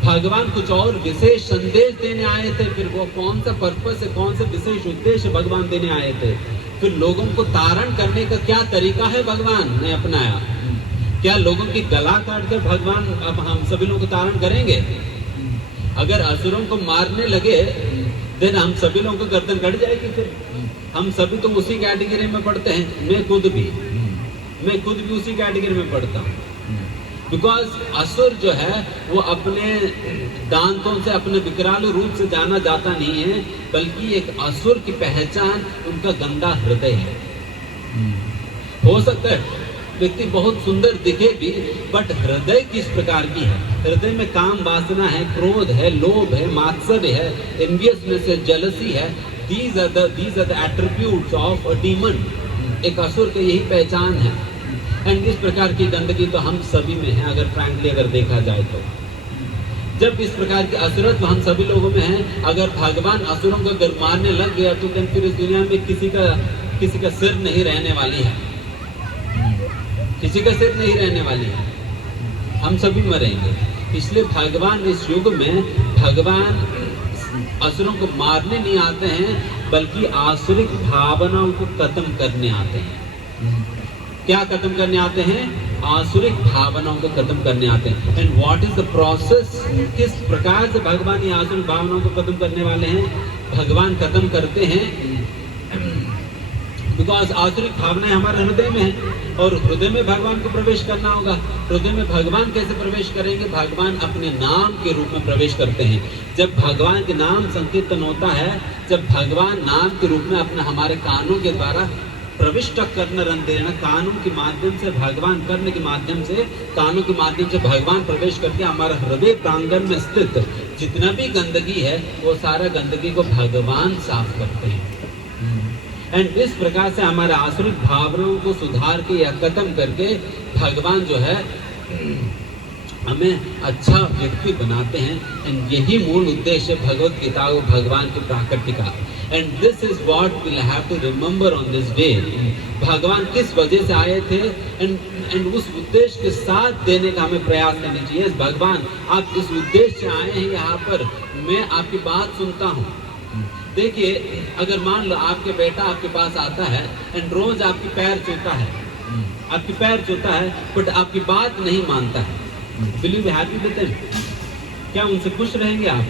भगवान कुछ और विशेष संदेश देने आए थे। फिर वो कौन सा पर्पस है, कौन सा विशेष उद्देश्य भगवान देने आए थे। फिर लोगों को तारण करने का क्या तरीका है भगवान ने अपनाया। क्या लोगों की गला काट कर भगवान अब हम सभी लोगों को तारण करेंगे? अगर असुरों को मारने लगे देन हम सभी लोगों को गर्दन कट जाएगी। फिर हम सभी तो उसी कैटेगरी में पढ़ते हैं। मैं खुद भी उसी कैटेगरी में पढ़ता हूँ। बिकॉज असुर जो है वो अपने दांतों से, अपने विकराल रूप से जाना जाता नहीं है, बल्कि एक असुर की पहचान उनका गंदा हृदय है। हो सकता है व्यक्ति बहुत सुंदर दिखे भी, बट हृदय किस प्रकार की है। हृदय में काम वासना है, क्रोध है, लोभ है, मात्सर्य है, एनवियसनेस है, जेलसी है। These are the attributes of a demon। एक असुर की यही पहचान है। एंड इस प्रकार की गंदगी तो हम सभी में है, अगर फ्रैंकली अगर देखा जाए तो। जब इस प्रकार की असुरत्व हम सभी लोगों में है, अगर भगवान असुरों को अगर मारने लग गया तो फिर इस दुनिया में किसी का सिर नहीं रहने वाली है, किसी का सिर नहीं रहने वाली है, हम सभी मरेंगे। इसलिए भगवान इस युग में भगवान असुरों को मारने नहीं आते हैं, बल्कि आसुरिक भावनाओं को खत्म करने आते हैं। क्या खत्म करने आते हैं? आसुरिक भावनाओं को खत्म करने आते हैं। And what is the process? किस प्रकार से भगवान ये आसुरिक भावनाओं को खत्म करने वाले हैं? भगवान खत्म करते हैं बिकॉज आसुरिक भावनाएं हमारे हृदय में है, और हृदय में भगवान को प्रवेश करना होगा। हृदय में भगवान कैसे प्रवेश करेंगे? भगवान अपने नाम के रूप में प्रवेश करते हैं। जब भगवान के नाम संकीर्तन होता है, जब भगवान नाम के रूप में अपने हमारे कानों के द्वारा प्रविष्ट करना रन देना, कानों के माध्यम से भगवान करने के माध्यम से, कानों के माध्यम से भगवान प्रवेश करके हमारे हृदय प्रांगण में स्थित जितना भी गंदगी है वो सारा गंदगी को भगवान साफ करते हैं। एंड इस प्रकार से हमारे आसुरिक भावनाओं को सुधार के या खत्म करके भगवान जो है हमें अच्छा व्यक्ति बनाते हैं। एंड यही मूल उद्देश्य भगवत गीता को भगवान की प्राकृतिक का। And this is what will have to remember on this day. भगवान किस वजह से आए थे एंड उस उद्देश्य के साथ देने का हमें प्रयास करना चाहिए। भगवान आप इस उद्देश्य से आए हैं यहाँ पर, मैं आपकी बात सुनता हूँ। देखिए अगर मान लो आपके बेटा आपके पास आता है एंड रोज आपकी पैर छूता है, आपकी पैर छूता है, बट आपकी बात नहीं मानता है, will you be happy with him? क्या उनसे खुश रहेंगे आप?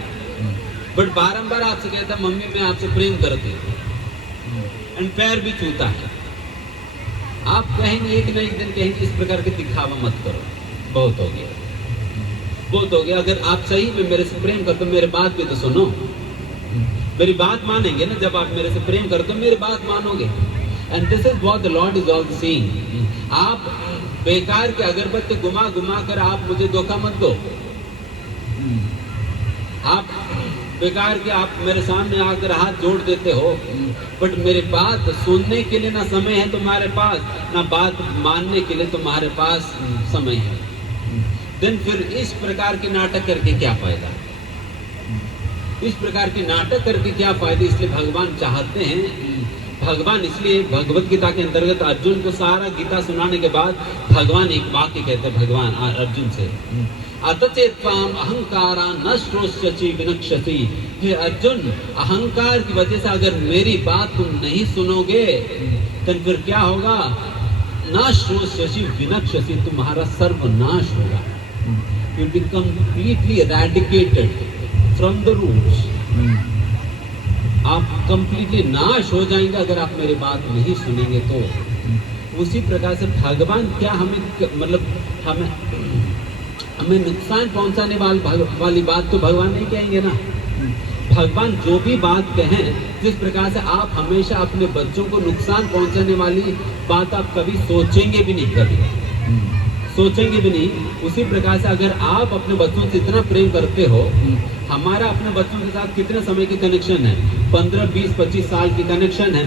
बट बारंबार आपसे कहता है मम्मी मैं आपसे प्रेम करती हूँ एंड पैर भी छूता है, आप कहेंगे एक न एक दिन कहेंगे इस प्रकार के दिखावा मत करो, बहुत हो गया, बहुत हो गया। अगर आप सही में मेरे से प्रेम करते मेरे बात भी तो सुनो, मेरी बात मानेंगे ना। जब आप मेरे से प्रेम करते हो मेरी बात मानोगे। And this is what the Lord is also saying. आप बेकार के अगरबत्ती घुमा घुमा कर आप मुझे धोखा मत दो। आप बेकार के आप मेरे सामने आकर हाथ जोड़ देते हो, बट मेरी बात सुनने के लिए ना समय है तुम्हारे पास, ना बात मानने के लिए तुम्हारे पास समय है। देन फिर इस प्रकार के नाटक करके क्या फायदा? इस प्रकार के नाटक करके क्या फायदे? इसलिए भगवान चाहते हैं, भगवान इसलिए भगवत गीता के अंतर्गत अर्जुन को सारा गीता सुनाने के बाद भगवान एक वाक्य कहते हैं भगवान अर्जुन से, अतचेत्वाम अहंकारा नश्रोष्यसि विनक्ष्यसि। हे अर्जुन, अहंकार की वजह से अगर मेरी बात तुम नहीं सुनोगे तो फिर क्या होगा? नश्रोष्यसि विनक्ष्यसि, तुम्हारा सर्वनाश होगा। You'll be completely eradicated from the roots. आप completely नाश हो जाएंगे अगर आप मेरी बात नहीं सुनेंगे तो। उसी प्रकार से भगवान क्या हमें मतलब हमें नुकसान पहुंचाने वाली बात तो भगवान नहीं कहेंगे ना। भगवान जो भी बात कहें, जिस प्रकार से आप हमेशा अपने बच्चों को नुकसान पहुंचाने वाली बात आप कभी सोचेंगे भी नहीं, कभी सोचेंगे भी नहीं। उसी प्रकार से अगर आप अपने बच्चों से इतना प्रेम करते हो, हमारा अपने बच्चों के साथ कितने समय की कनेक्शन है, 15, 20, 25 साल की कनेक्शन है।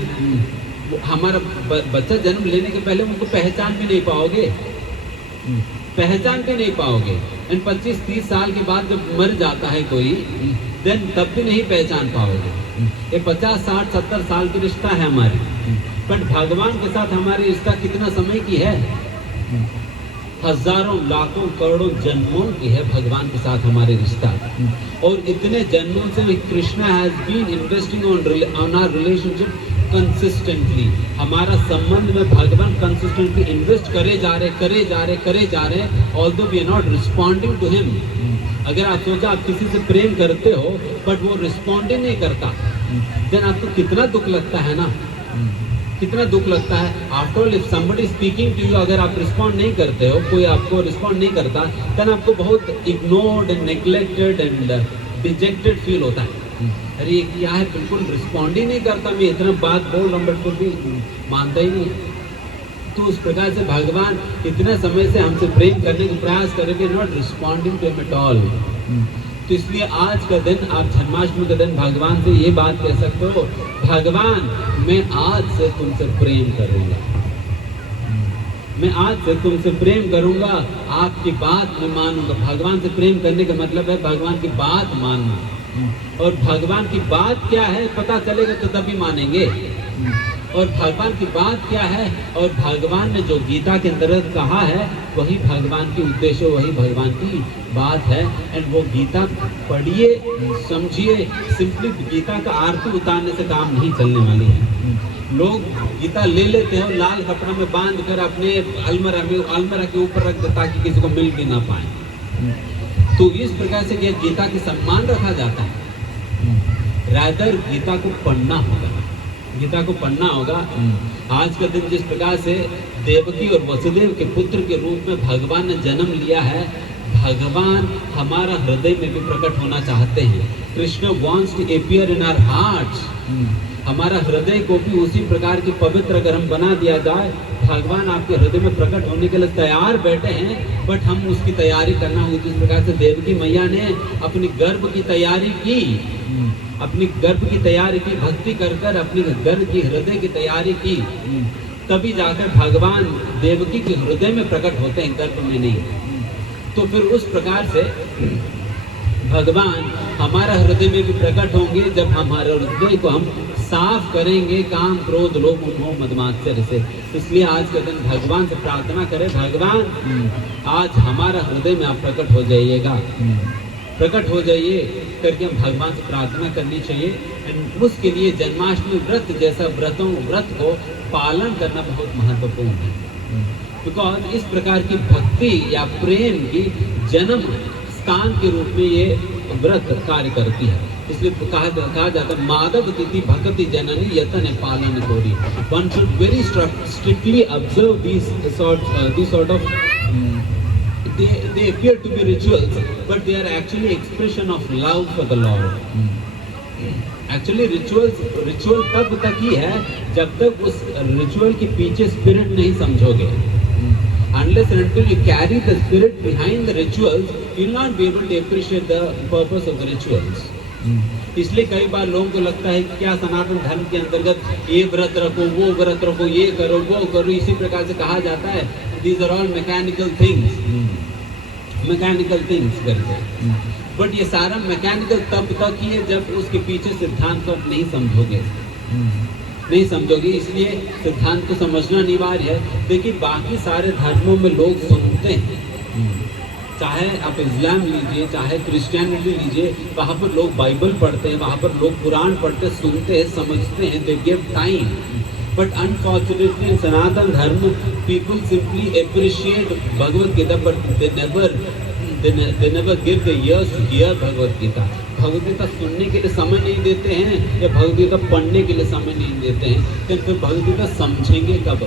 हमारा बच्चा जन्म लेने के पहले उनको पहचान भी नहीं पाओगे, पहचान भी नहीं पाओगे। एंड 25-30 साल के बाद जब मर जाता है कोई, देन तब भी नहीं पहचान पाओगे। ये 50, 60, 70 साल की रिश्ता है हमारी। बट भगवान के साथ हमारी रिश्ता कितना समय की है, हजारों, लाखों, करोड़ों जन्मों की है भगवान के साथ हमारी रिश्ता। और इतने जन्मों से Krishna has been investing on our relationship consistently. हमारा संबंध में भगवान कंसिस्टेंटली इन्वेस्ट करे जा रहे, although we are not responding to him. अगर आप सोचा आप किसी से प्रेम करते हो बट वो रिस्पॉन्ड ही नहीं करता, देन आपको कितना दुख लगता है ना, कितना दुख लगता है। After all if somebody speaking to you, अगर आप रिस्पॉन्ड नहीं करते हो, कोई आपको रिस्पॉन्ड नहीं करता, देन आपको बहुत ignored and neglected and dejected feel होता है। अरे ये क्या है, बिल्कुल रिस्पॉन्ड ही नहीं करता, मैं इतना बात बोल रहा हूँ बट फिर भी मानता ही नहीं। तो उस प्रकार से भगवान इतने समय से हमसे प्रेम करने का प्रयास करेंगे, not responding to him at all. तो इसलिए आज का दिन, आप जन्माष्टमी का दिन भगवान से ये बात कह सकते हो, भगवान मैं आज से तुमसे प्रेम करूंगा, मैं आज से तुमसे प्रेम करूंगा, आपकी बात मैं मानूंगा। भगवान से प्रेम करने का मतलब है भगवान की बात मानना। और भगवान की बात क्या है पता चलेगा तो तभी मानेंगे। और भगवान की बात क्या है, और भगवान ने जो गीता के अंतर्गत कहा है वही भगवान की उद्देश्य, वही भगवान की बात है। एंड वो गीता पढ़िए, समझिए। सिंपली गीता का आरती उतारने से काम नहीं चलने वाली है। लोग गीता ले लेते हैं, लाल कपड़ा में बांध कर अपने अलमरा के ऊपर रख देता ताकि किसी को मिल भी ना पाए। तो इस प्रकार से यह गीता की सम्मान रखा जाता है। रादर गीता को पढ़ना होगा, गीता को पढ़ना होगा। आज का दिन जिस प्रकार से देवकी और वसुदेव के पुत्र के रूप में भगवान ने जन्म लिया है, भगवान हमारा हृदय में भी प्रकट होना चाहते हैं। Krishna wants to appear in our hearts. हमारा हृदय को भी उसी प्रकार की पवित्र अगर हम बना दिया जाए, भगवान आपके हृदय में प्रकट होने के लिए तैयार बैठे हैं, बट हम उसकी तैयारी करना होगी। जिस प्रकार से देवकी मैया ने अपनी गर्भ की तैयारी की, अपनी गर्भ की तैयारी की, भक्ति कर कर अपनी गर्भ की हृदय की तैयारी की, तभी जाकर भगवान देवकी के हृदय में प्रकट होते हैं, गर्भ में नहीं। तो फिर उस प्रकार से भगवान हमारा हृदय में भी प्रकट होंगे जब हमारे हृदय को हम साफ करेंगे काम, क्रोध, लोभ, मोह, मदमात्सर्य से। इसलिए आज के दिन भगवान से प्रार्थना करें, भगवान आज हमारा हृदय में आप प्रकट हो जाइएगा, प्रकट हो जाइए करके हम भगवान से प्रार्थना करनी चाहिए। एंड उसके लिए जन्माष्टमी व्रत जैसा व्रत को पालन करना बहुत महत्वपूर्ण है। बिकॉज इस प्रकार की भक्ति या प्रेम की जन्म स्थान के रूप में ये व्रत कार्य करती है। इसलिए कहा जाता है माधव तिथि भक्ति जननी यतन पालन कोरी। One should very strictly observe these sort of they appear to be rituals, but they are actually expression of love for the Lord. Actually ritual तब तक ही है जब तक उस रिचुअल के पीछे स्पिरिट नहीं समझोगे। Unless and until you carry the spirit behind the rituals, you will not be able to appreciate the purpose of the rituals. इसलिए कई बार लोगों को लगता है कि क्या सनातन धर्म के अंतर्गत ये व्रत रखो, वो व्रत रखो, ये करो, वो करो, इसी प्रकार से कहा जाता है। These are all mechanical things, mechanical things करके। बट ये सारा मैकेनिकल तब तक ही है जब उसके पीछे सिद्धांत को आप नहीं समझोगे, नहीं समझोगे। इसलिए सिद्धांत को समझना अनिवार्य है। देखिए बाकी सारे धर्मों में लोग सुनते हैं, चाहे आप इस्लाम लीजिए, चाहे क्रिश्चियनिटी लीजिए, वहाँ पर लोग बाइबल पढ़ते हैं, वहाँ पर लोग कुरान पढ़ते, सुनते हैं, समझते हैं, they give time. But unfortunately in Sanatana Dharma people simply appreciate Bhagavad Gita, but they never they never give the ears to hear Bhagavat Gita. Bhagavat Gita सुनने के लिए समय नहीं देते हैं या भगवत गीता पढ़ने के लिए समय नहीं देते हैं, तो फिर भगवत गीता समझेंगे कब?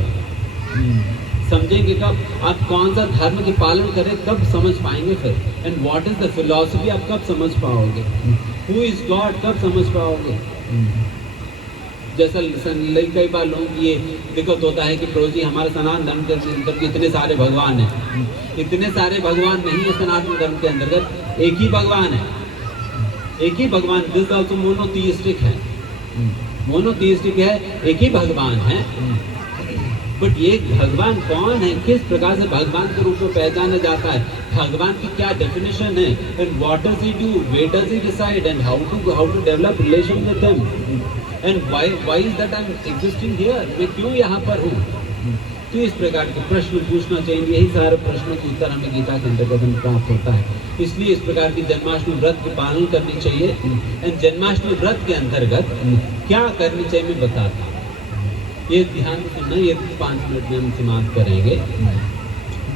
समझेंगे कब? आप कौन सा धर्म की पालन करें कब समझ पाएंगे फिर? And what is the philosophy आप कब समझ पाओगे? हु इज गॉड कब समझ पाओगे? जैसा कई बार लोग ये दिक्कत होता है कि प्रभु जी हमारे सनातन धर्म के अंदर इतने सारे भगवान हैं। इतने सारे भगवान नहीं है सनातन धर्म के अंतर्गत, एक ही भगवान है, एक ही भगवान। दिस आल्सो मोनोथीइस्टिक है, मोनोथीइस्टिक है, एक ही भगवान है। बट ये भगवान कौन है, किस प्रकार से भगवान के रूप में पहचाना जाता है, भगवान की क्या डेफिनेशन है, and what does he do, where does he decide, and how to develop relation with him, and why is that I am existing here, मैं क्यों यहाँ पर हूँ? तो इस प्रकार के प्रश्न पूछना चाहिए। यही सारे प्रश्नों के उत्तर हमें गीता के अंतर्गत हमें प्राप्त होता है। इसलिए इस प्रकार की जन्माष्टमी व्रत की पालन करनी चाहिए। एंड जन्माष्टमी व्रत के अंतर्गत क्या करनी चाहिए मैं बताता हूँ, ये ध्यान से सुनना। ये 5 मिनट में हम समाप्त करेंगे।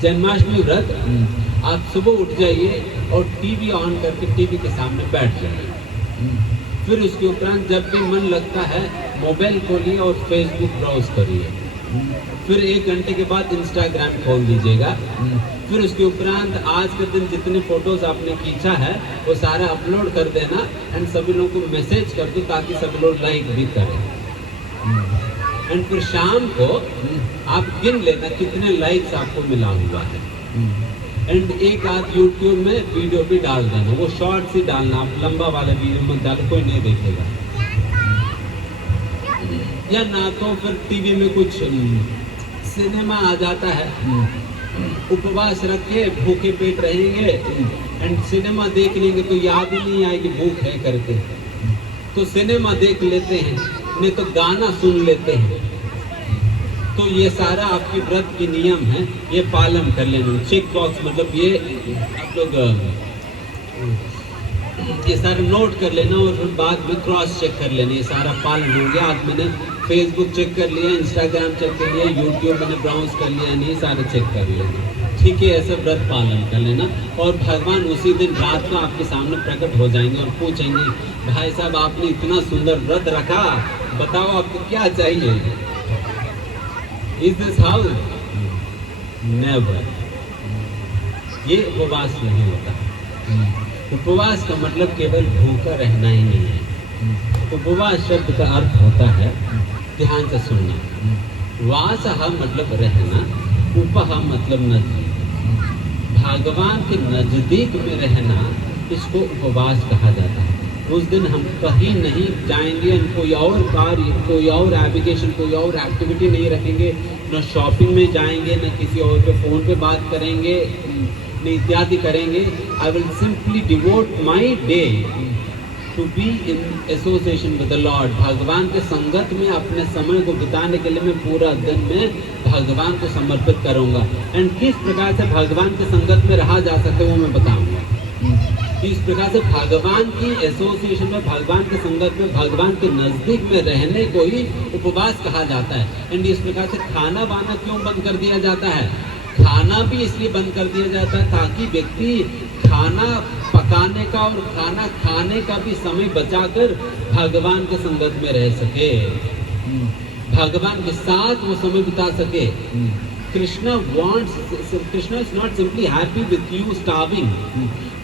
जन्माष्टमी व्रत आप सुबह उठ जाइए और टीवी ऑन करके टीवी के सामने बैठ जाइए। फिर उसके उपरांत जब भी मन लगता है मोबाइल खोलिए और फेसबुक ब्राउज करिए। फिर 1 घंटे के बाद इंस्टाग्राम खोल दीजिएगा। फिर उसके उपरांत आज के दिन जितने फोटोज आपने खींचा है वो सारा अपलोड कर देना एंड सभी लोगों को मैसेज कर दो ताकि सभी लोग लाइक भी करें। एंड फिर शाम को आप गिन लेना कितने लाइक्स आपको मिला हुआ है। एंड एक आध यूट्यूब में वीडियो भी डाल देना, वो शॉर्ट्स ही डालना, आप लंबा वाला वीडियो मत डालो, कोई नहीं देखेगा। या ना तो फिर टीवी में कुछ सिनेमा आ जाता है, उपवास रख के भूखे पेट रहेंगे एंड सिनेमा देख लेंगे तो याद ही नहीं आएगी भूख है करके, तो सिनेमा देख लेते हैं, नहीं तो गाना सुन लेते हैं। तो ये सारा आपकी व्रत की नियम है, ये पालन कर लेना। चेक बॉक्स मतलब ये आप लोग ये सारा नोट कर लेना और फिर बाद में क्रॉस चेक कर लेना, ये सारा पालन हो गया। आज मैंने फेसबुक चेक कर लिया, इंस्टाग्राम चेक कर लिया, यूट्यूब मैंने ब्राउज कर लिया, नहीं सारे चेक कर लेना, ठीक है। ऐसे व्रत पालन कर लेना और भगवान उसी दिन रात को आपके सामने प्रकट हो जाएंगे और पूछेंगे, भाई साहब आपने इतना सुंदर व्रत रखा, बताओ आपको क्या चाहिए? Is this how? Never. ये उपवास नहीं होता। उपवास का मतलब केवल भूखा रहना ही नहीं है। उपवास शब्द का अर्थ होता है, ध्यान से सुनना, वासः मतलब रहना, उपः मतलब नजदीक। भगवान के नजदीक में रहना इसको उपवास कहा जाता है। उस दिन हम कहीं नहीं जाएंगे, कोई और कार्य, कोई और एप्लीकेशन, कोई और एक्टिविटी नहीं रखेंगे, न शॉपिंग में जाएंगे, न किसी और के फ़ोन पे बात करेंगे, न इत्यादि करेंगे। I will simply devote my day to be in association with the lord. भगवान के संगत में अपने समय को बिताने के लिए मैं पूरा दिन में भगवान को समर्पित करूँगा। एंड किस प्रकार से भगवान के संगत में रहा जा सकता है वो मैं बताऊँगा। इस प्रकार से भगवान की एसोसिएशन में, भगवान के संगत में, भगवान के नज़दीक में रहने को ही उपवास कहा जाता है। एंड इस प्रकार से खाना वाना क्यों बंद कर दिया जाता है? खाना भी इसलिए बंद कर दिया जाता है ताकि व्यक्ति खाना पकाने का और खाना खाने का भी समय बचाकर भगवान के संगत में रह सके, भगवान के साथ वो समय बिता सके। Krishna is not simply happy with you starving.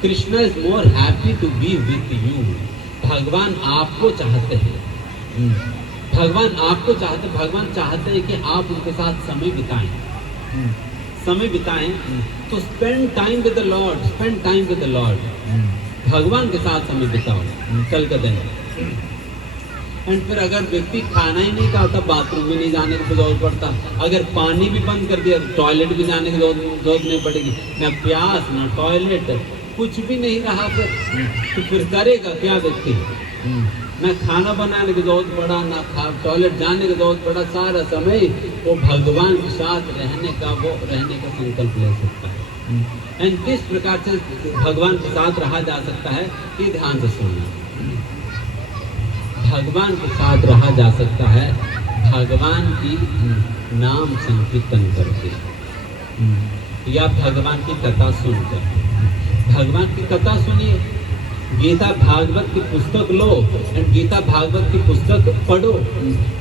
Krishna is more happy to be with you. भगवान आपको चाहते हैं, भगवान आपको चाहते, भगवान चाहते हैं कि आप उनके साथ समय बिताएं, समय बिताएं। तो spend time with the Lord, spend time with the lord. भगवान के साथ समय बिताओ कल का दिन। एंड फिर अगर व्यक्ति खाना ही नहीं खाता, बाथरूम में नहीं जाने की जरूरत पड़ता, अगर पानी भी बंद कर दिया, टॉयलेट भी जाने की जरूरत नहीं पड़ेगी, ना प्यास ना टॉयलेट, कुछ भी नहीं रहा तो फिर करेगा क्या व्यक्ति? ना खाना बनाने की जरूरत पड़ा, ना टॉयलेट जाने की जरूरत पड़ा, सारा समय वो भगवान के साथ रहने का संकल्प ले सकता है। एंड किस प्रकार से भगवान के साथ रहा जा सकता है, ये ध्यान से सुनना। भगवान के साथ रहा जा सकता है भगवान की नाम संकीर्तन करके या भगवान की कथा सुनकर। भगवान की कथा सुनिए, गीता भागवत की पुस्तक लो एंड गीता भागवत की पुस्तक पढ़ो।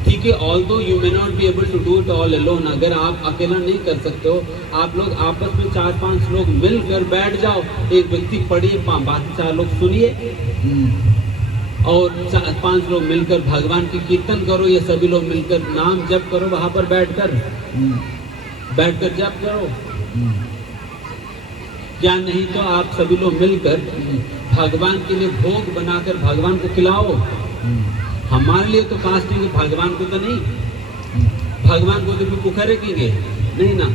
ठीक है, although you may not be able to do it all alone, अगर आप अकेला नहीं कर सकते हो, आप लोग आपस में 4-5 लोग मिलकर बैठ जाओ, एक व्यक्ति पढ़िए, बाकी 4 लोग सुनिए, और 5 लोग मिलकर भगवान की कीर्तन करो, ये सभी लोग मिलकर नाम जप करो, वहां पर बैठकर जप करो। या नहीं तो आप सभी लोग मिलकर भगवान के लिए भोग बनाकर भगवान को खिलाओ। हमारे लिए तो फास्टिंग है, भगवान को तो नहीं। भगवान को तो भी भूखा रखेंगे नहीं ना,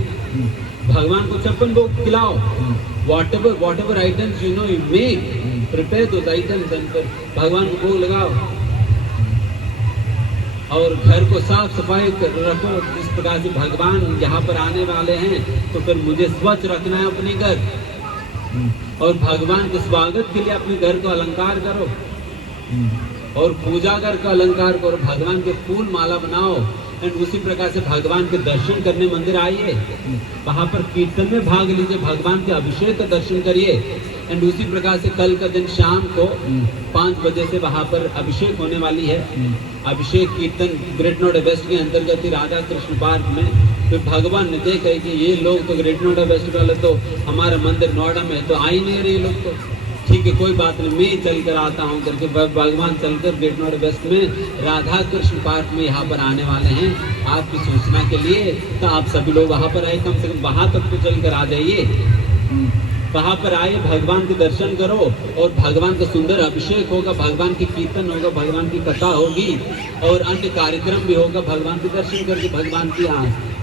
भगवान को 56 भोग खिलाओ। whatever items you know you make, prepare those items and फिर भगवान को भोग लगाओ। और घर को साफ सफाई रखो, जिस प्रकार से भगवान यहाँ पर आने वाले हैं तो फिर मुझे स्वच्छ रखना है अपने घर, और भगवान के स्वागत के लिए अपने घर को अलंकार करो, और पूजा घर का अलंकार करो, भगवान के फूल माला बनाओ। एंड उसी प्रकार से भगवान के दर्शन करने मंदिर आइए, वहां पर कीर्तन में भाग लीजिए, भगवान के अभिषेक का दर्शन करिए। एंड उसी प्रकार से कल का दिन शाम को 5 बजे से वहां पर अभिषेक होने वाली है। अभिषेक कीर्तन ग्रेट नोएडा वेस्ट के अंतर्गत ही राधा कृष्ण पार्क में। फिर भगवान ने देखा है कि ये लोग तो ग्रेट नोएडा वेस्ट वाले तो हमारा मंदिर नोएडा में तो आ ही नहीं रहे लोग, तो ठीक है कोई बात नहीं, मैं चल कर आता हूँ करके भगवान चलकर ग्रेट नोएडा वेस्ट में राधा कृष्ण पार्क में यहाँ पर आने वाले हैं आपकी सूचना के लिए। तो आप सभी लोग वहाँ पर आए, कम से कम वहाँ तक तो चल कर आ जाइए। वहाँ पर आए, भगवान के दर्शन करो, और भगवान का सुंदर अभिषेक होगा, भगवान की कीर्तन होगा, भगवान की कथा होगी, और अन्य कार्यक्रम भी होगा। भगवान के दर्शन करके भगवान की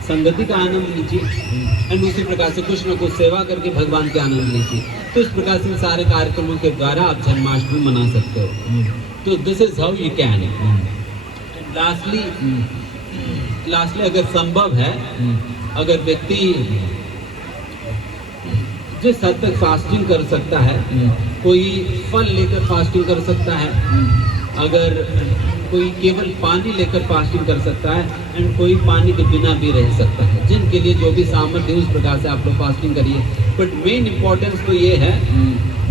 संगति का आनंद लीजिए, एंड उसी प्रकार से कुछ न कुछ सेवा करके भगवान के आनंद लीजिए। तो इस प्रकार से सारे कार्यक्रमों के द्वारा आप जन्माष्टमी मना सकते हो। तो this is how you can. Lastly अगर संभव है, अगर व्यक्ति जिस हद तक फास्टिंग कर सकता है, कोई फल लेकर फास्टिंग कर सकता है, अगर कोई केवल पानी लेकर फास्टिंग कर सकता है, एंड कोई पानी के बिना भी रह सकता है। जिनके लिए जो भी सामर्थ्य है उस प्रकार से आप लोग फास्टिंग करिए। बट मेन इम्पोर्टेंस तो ये है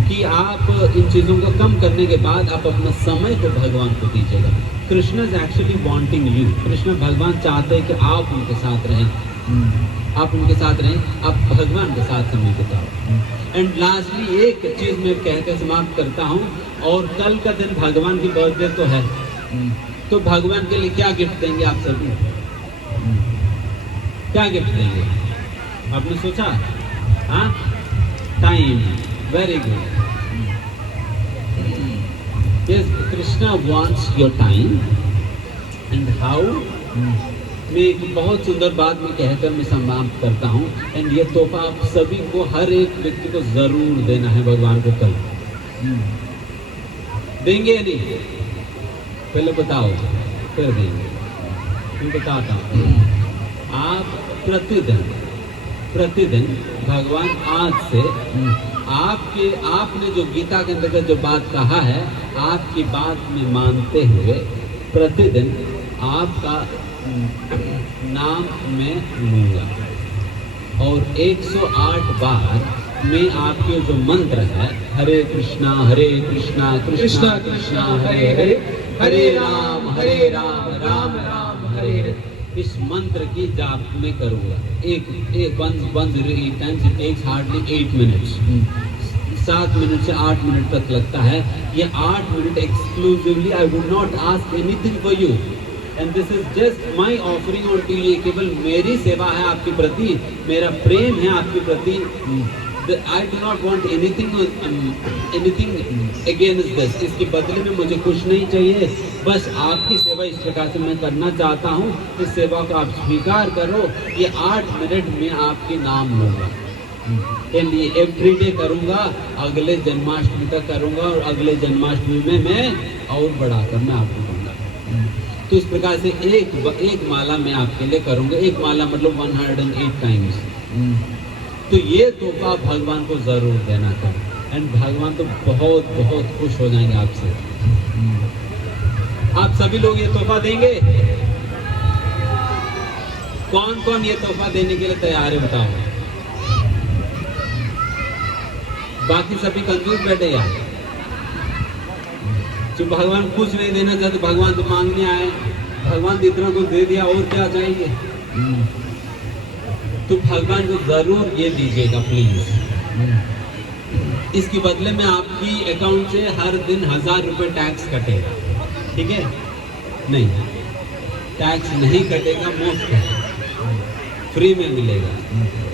कि आप इन चीज़ों को कम करने के बाद आप अपना समय को भगवान को दीजिएगा। Krishna is actually wanting you. Krishna भगवान चाहते हैं कि आप उनके साथ रहें, आप उनके साथ रहें, आप भगवान के साथ समय बिताओ। एंड लास्टली एक चीज़ मैं कहकर समाप्त करता हूँ, और कल का दिन भगवान की बर्थडे तो है, तो भगवान के लिए क्या गिफ्ट देंगे आप सभी? क्या गिफ्ट देंगे आपने सोचा? हाँ, time. Very good. Yes, Krishna wants your time. And how? मैं एक बहुत सुंदर बात में कहकर मैं समाप्त करता हूँ। एंड ये तोहफा आप सभी को, हर एक व्यक्ति को जरूर देना है भगवान को कल। देंगे या नहीं? पहले बताओ, फिर देंगे। मैं बताता हूँ, आप प्रतिदिन भगवान आज से आपने जो गीता के अंतर्गत जो बात कहा है, आपकी बात में मानते हुए प्रतिदिन आपका नाम मैं लूँगा, और 108 बार मैं आपके जो मंत्र है, हरे कृष्णा कृष्णा कृष्णा हरे हरे, हरे राम राम राम हरे हरे, इस मंत्र की जाप में करूँगा। एक 108 times, it takes hardly 8 minutes। 7 minute से 8 मिनट तक लगता है। ये 8 minute exclusively I would not ask anything for you, and this is just my offering on to you. केवल मेरी सेवा है आपके प्रति, मेरा प्रेम है आपके प्रति। I do not want anything against this। इसके बदले में मुझे कुछ नहीं चाहिए, बस आपकी सेवा इस प्रकार से मैं करना चाहता हूँ। इस सेवा को आप स्वीकार करो। ये 8 मिनट में आपके नाम लूँगा, ये एवरीडे करूँगा, अगले जन्माष्टमी तक करूँगा, और अगले जन्माष्टमी में मैं और बढ़ाकर मैं आपको दूँगा। तो इस प्रकार से एक माला मैं आपके लिए करूँगा। एक माला मतलब 108 टाइम्स। तो ये तोहफा भगवान को जरूर देना था, एंड भगवान तो बहुत बहुत खुश हो जाएंगे आपसे। आप सभी लोग ये तोहफा देंगे? कौन कौन ये तोहफा देने के लिए तैयार है बताओ? बाकी सभी कंजूस बैठे यार, जो भगवान कुछ नहीं देना चाहते, भगवान तो मांगने आए, भगवान ने इतना कुछ दे दिया और क्या चाहिए। तो भगवान को जरूर ये दीजिएगा प्लीज। इसके बदले में आपकी अकाउंट से हर दिन 1000 रुपए टैक्स कटेगा, ठीक है? नहीं, टैक्स नहीं कटेगा, मुफ्त है, फ्री में मिलेगा।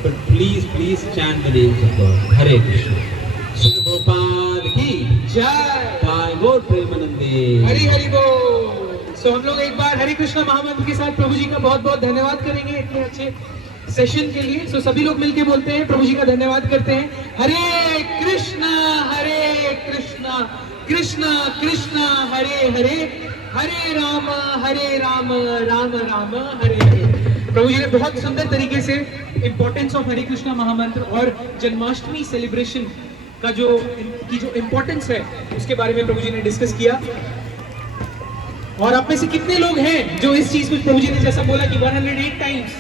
But please please chant the names of god. Hare Krishna. Shri Gopal की जय। जय। गौर प्रेमानंदे। हरि हरि बोल। सो हम लोग एक बार हरे कृष्णा महामंत्र के साथ प्रभु जी का बहुत बहुत धन्यवाद करेंगे इतने अच्छे सेशन के लिए। सो सभी लोग मिलके बोलते हैं, प्रभु जी का धन्यवाद करते हैं। हरे कृष्णा कृष्णा कृष्णा हरे हरे, हरे राम राम राम हरे हरे। प्रभु जी ने बहुत सुंदर तरीके से इंपॉर्टेंस ऑफ हरे कृष्णा महामंत्र और जन्माष्टमी सेलिब्रेशन का जो इंपॉर्टेंस है उसके बारे में प्रभु जी ने डिस्कस किया। और आप में से कितने लोग हैं जो इस चीज को, प्रभु जी ने जैसा बोला कि 108 टाइम्स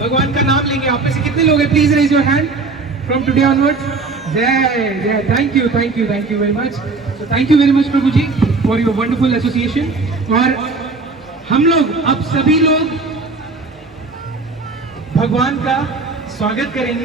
भगवान का नाम लेंगे, आप में से कितने लोग हैं? Please raise your hand from today onwards. जय जय। Thank you very much. So thank you very much Prabhu ji for your wonderful association. और हम लोग अब सभी लोग भगवान का स्वागत करेंगे।